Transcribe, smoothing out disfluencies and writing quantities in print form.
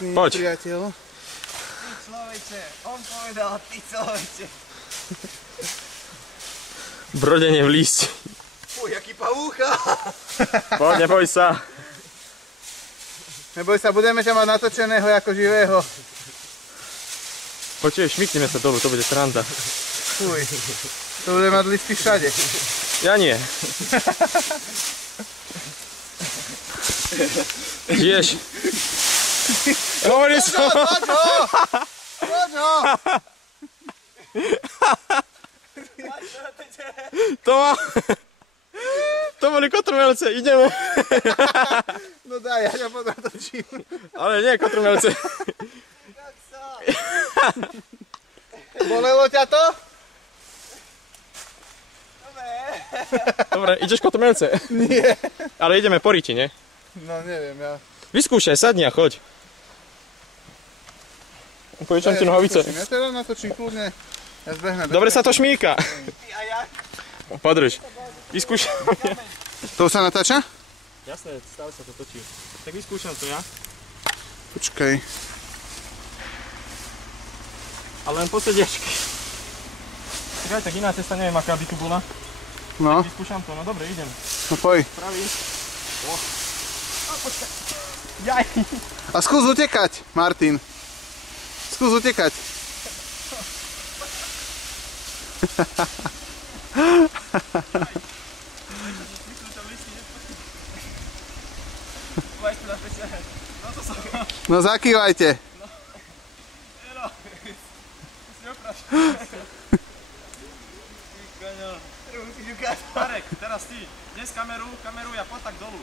úžasný Poď. priateľ. Ty človeče, on povedal, ty človeče. Brodenie v lísti. Fuj, jaký pavúcha. Poď, neboj sa. Neboj sa, budeme ťa mať natočeného ako živého. Počuj, šmykneme sa dolu, to bude sranda. Fuj, to bude mať listy všade. Ja nie. Žiješ. Hovorím som. Poď ho! To boli kotrmelce, ideme. No daj, ja ťa potom točím. Ale nie kotrmelce. Bolelo ťa to? Dobre, ideš kotrmelce? Nie. Ale ideme po riti, nie? No neviem, ja... Vyskúšaj, sadni a choď. Požičam ti nohavice. Ja teda natočím kľudne. Ja zbehnem. Dobre sa to šmíka. A jak? Podrž. Vyskúšaj. To sa natáča? Jasné, stále sa to točí. Tak vyskúšam to ja. Počkaj. Ale len po sediačky. Tak tak iná cesta, neviem aká by tu bola. No, Vyskúšam to, no dobre, idem. no poj. Pravý. Počkaj. Jaj. A skús utekať, Martin. Skús utekať. No zakývajte. Marek, teraz ty. Dnes kameru ja poď tak dolu.